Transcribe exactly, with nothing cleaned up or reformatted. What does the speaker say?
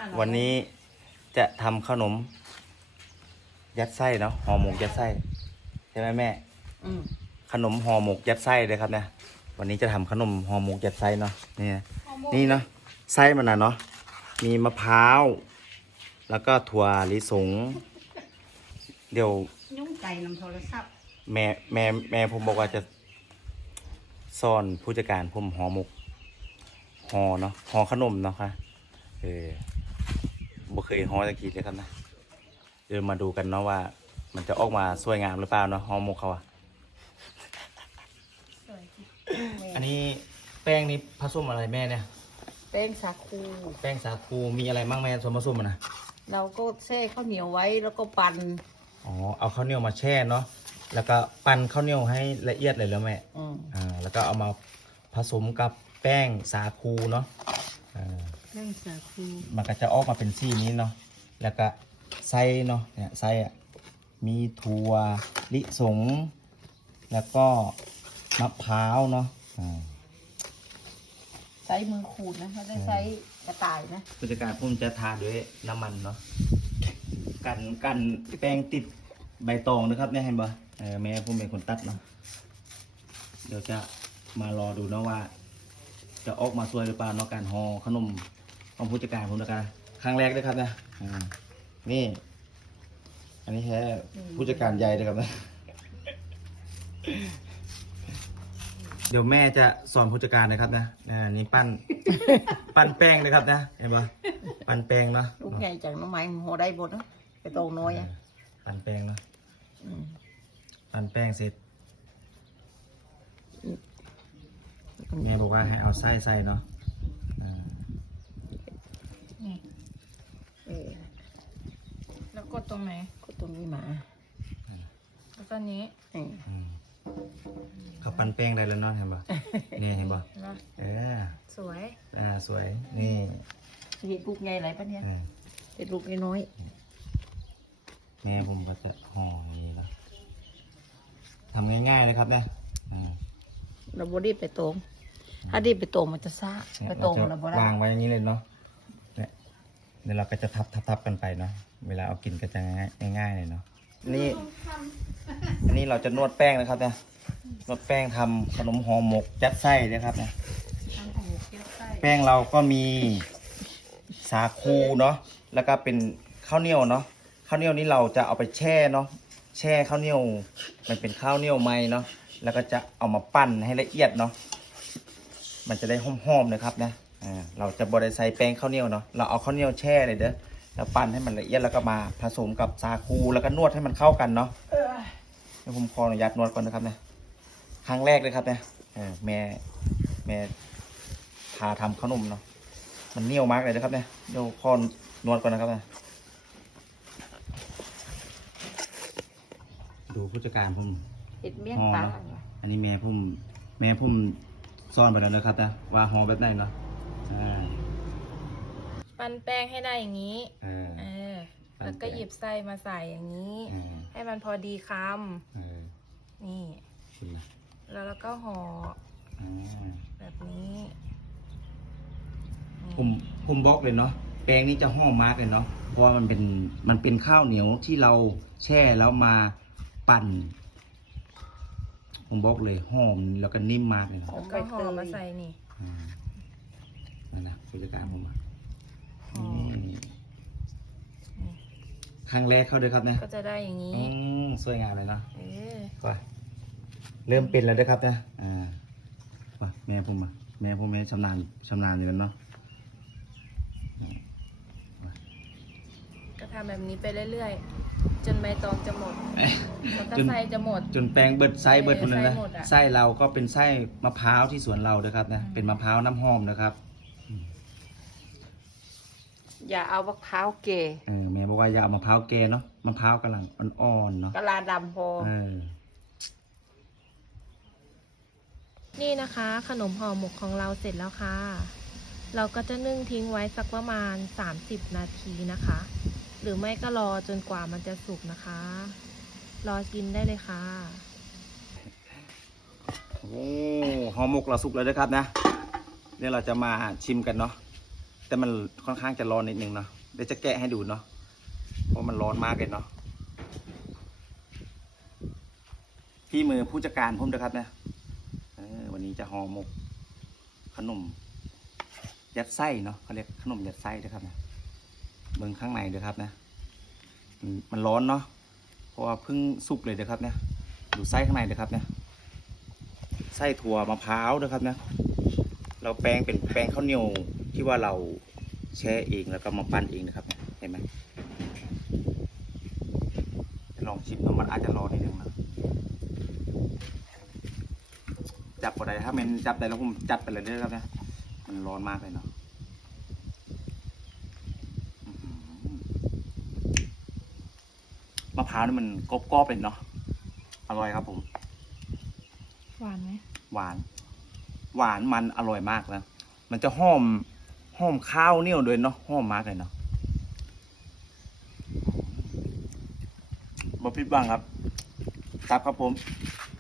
วันนี้จะทำขนมยัดไส้เนาะห่อหมกยัดไส้ใช่ไหมแม่อืมขนมห่อหมกยัดไส้เลยครับนะวันนี้จะทำขนมห่อหมกยัดไส้เนาะนี่นะนี่เนาะไส้มันนะเนาะมีมะพร้าวแล้วก็ถั่วลิสงเดี๋ยวยุ่งไก่นำโทรศัพท์แม่แม่แม่ผมบอกว่าจะซ่อนผู้จัดการผมห่อหมกห่อเนาะห่อขนมเนาะค่ะเออบ่เคยห่อตะกี้เลยครับนะเดี๋ยวมาดูกันเนาะว่ามันจะออกมาสวยงามหรือเปล่าเนาะห่อหมกเขาอะอันนี้แป้งนี้ผสมอะไรแม่เนี่ยแป้งสาคูแป้งสาคูมีอะไรบ้างแม่ส่วนผสมมันนะเราก็แช่ข้าวเหนียวไว้แล้วก็ปั่นอ๋อเอาข้าวเหนียวมาแช่เนาะแล้วก็ปั่นข้าวเหนียวให้ละเอียดเลยแล้วแม่อืมอ่าแล้วก็เอามาผสมกับแป้งสาคูเนาะอ่าแป้งสาคูมันก็จะออกมาเป็นสีนี้เนาะแล้วก็ไส้เนาะเนี่ยไส้อะมีถั่วลิสงแล้วก็มะพร้าวเนาะอ่าใช้มือขูดนะไม่ได้ใช้กระต่ายนะผู้จัดการผมจะทาด้วยน้ำมันเนาะกันกันแป้งติดใบตองนะครับเนี่ยเห็นปะเออแม่ผมเป็นคนตัดเนาะเดี๋ยวจะมารอดูนะว่า จะออกมาสวยหรือเปล่าเนาะการห่อขนมของผู้จัดการผมนะครับครั้งแรกด้วยครับนะอ่านี่อันนี้แค่ผู้จัดการใหญ่เลยครับนะเดี๋ยวแม่จะสอนผู้จัดการนะครับนะอ่านี่ปั้นปั้นแป้งนะครับนะเห็นปะปั้นแป้งเนาะลูกใหญ่จากน้องไม้หัวได้บดเนาะไปโตน้อยอ่ะปั้นแป้งเนาะปั้นแป้งเสร็จแม่บอกว่าให้เอาไส้ใส่เนาะแล้วกดตรงไหนกดตรงนี้มาแล้วก็นี้เขาปั้นแป้งได้แล้วเนาะเห็นปะนี่เห็นปะเออสวยอ่าสวยนี่เห็ดลูกใหญ่ไรปะเนี่ยเห็ดลูกน้อยแม่ผมก็จะห่ออย่างนี้นะทำง่ายๆนะครับนะเราบดดี้ไปตรงถ้าดีไปตรงมันจะซ่าไปตรงเราบดวางไว้อย่างนี้เลยเนาะเนี่ยเดี๋ยวเราก็จะทับทับทับกันไปเนาะเวลาเอากินก็จะง่ายง่ายเลยเนาะนี่อันนี้เราจะนวดแป้งนะครับเนี่ยนวดแป้งทำขนมห่อหมกยัดไส้นะครับเนี่ยแป้งเราก็มีสาคูเนาะแล้วก็เป็นข้าวเหนียวเนาะข้าวเหนียวนี้เราจะเอาไปแช่เนาะแช่ข้าวเหนียวมันเป็นข้าวเหนียวไหมเนาะแล้วก็จะเอามาปั้นให้ละเอียดเนาะมันจะได้หอมๆนะครับนะอ่าเราจะบดใส่แป้งข้าวเหนียวเนาะเราเอาข้าวเหนียวแช่เลยเด้อแล้วปั้นให้มันละเอียดแล้วก็มาผสมกับสาคูแล้วก็นวดให้มันเข้ากันเนาะเดี๋ยวผมขออนุญาตนวดก่อนนะครับนะครั้งแรกเลยครับเนี่ยแม่แม่พาทำขนมเนาะมันเหนียวมากเลยนะครับเนี่ยเดี๋ยวขอนวดก่อนนะครับนะดูผู้จัดการผมเห็ดเมี่ยงปลาอันนี้แม่ผมแม่ผมซ่อนไปแล้วนะครับนะว่าห่อแบบไหนเนาะปั้นแป้งให้ได้อย่างนี้เออแล้วก็หยิบไส้มาใส่อย่างนี้ให้มันพอดีคำนี่แล้วเราก็ห่อแบบนี้ผมผมบอกเลยเนาะแป้งนี้จะหอมมากเลยเนาะเพราะว่ามันเป็นมันเป็นข้าวเหนียวที่เราแช่แล้วมาปั่นผมบอกเลยหอมแล้วก็นิ่มมากเลยแล้วก็ห่อมาใส่นี่นั่นนะผู้จัดการผมครั้งแรกเข้าด้วยครับนะก็จะได้อย่างนี้สวยงามเลยเนาะก็เริ่มเป็นแล้วด้วยครับนะอ่าแม่ผมแม่ผมแม่ชำนาญชำนาญอยู่แล้วเนาะก็ทำแบบนี้ไปเรื่อยๆจนใบตองจะหมดแล้วก็ไส้จะหมดจนแป้งเบิดไส้เบิดหมดเลยนะไส้เราก็เป็นไส้มะพร้าวที่สวนเราด้วยครับนะเป็นมะพร้าวน้ำหอมนะครับอย่าเอามะพร้าวเกยเออแม่บอกว่าอย่าเอามะพร้าวเกยเนาะมะพร้าวกำลังอ่อนๆเนาะกะลาดำพอเออนี่นะคะขนมห่อหมกของเราเสร็จแล้วค่ะเราก็จะนึ่งทิ้งไว้สักประมาณสามสิบนาทีนะคะหรือไม่ก็รอจนกว่ามันจะสุกนะคะรอกินได้เลยค่ะโอ้ห่อหมกเราสุกแล้วนะครับนะเดี๋ยวเราจะมาชิมกันเนาะแต่มันค่อนข้างจะร้อนนิดนึงเนาะเดี๋ยวจะแกะให้ดูเนาะเพราะมันร้อนมากเลยเนาะพี่มือผู้จัดการผมนะครับเนี่ยเออวันนี้จะห่อหมกขนมยัดไส้เนาะเขาเรียกขนมยัดไส้นะครับเนี่ยเบิ่งข้างในด้วยครับนะมันมันร้อนเนาะเพราะว่าเพิ่งสุกเลยนะครับเนี่ยดูไส้ข้างในด้วยครับเนี่ยไส้ถั่วมะพร้าวด้วยครับเนี่ยเราแป้งเป็นแป้งข้าวเหนียวที่ว่าเราแช่เองแล้วก็มาปั้นเองนะครับเห็นไหมลองชิมดูมันอาจจะร้อนนิดนึงนะจับก็ได้ถ้ามันจับได้แล้วผมจัดไปเลยด้วยครับเนี่ยมันร้อนมากเลยเนาะมะพร้าวนี่มันกรอบๆเลยเนาะอร่อยครับผมหวานไหมหวาน หวานมันอร่อยมากนะมันจะหอมหอมข้าวเหนียวด้วยเนาะหอมมากเลยเนาะบะพิดบ้างครับครับครับผม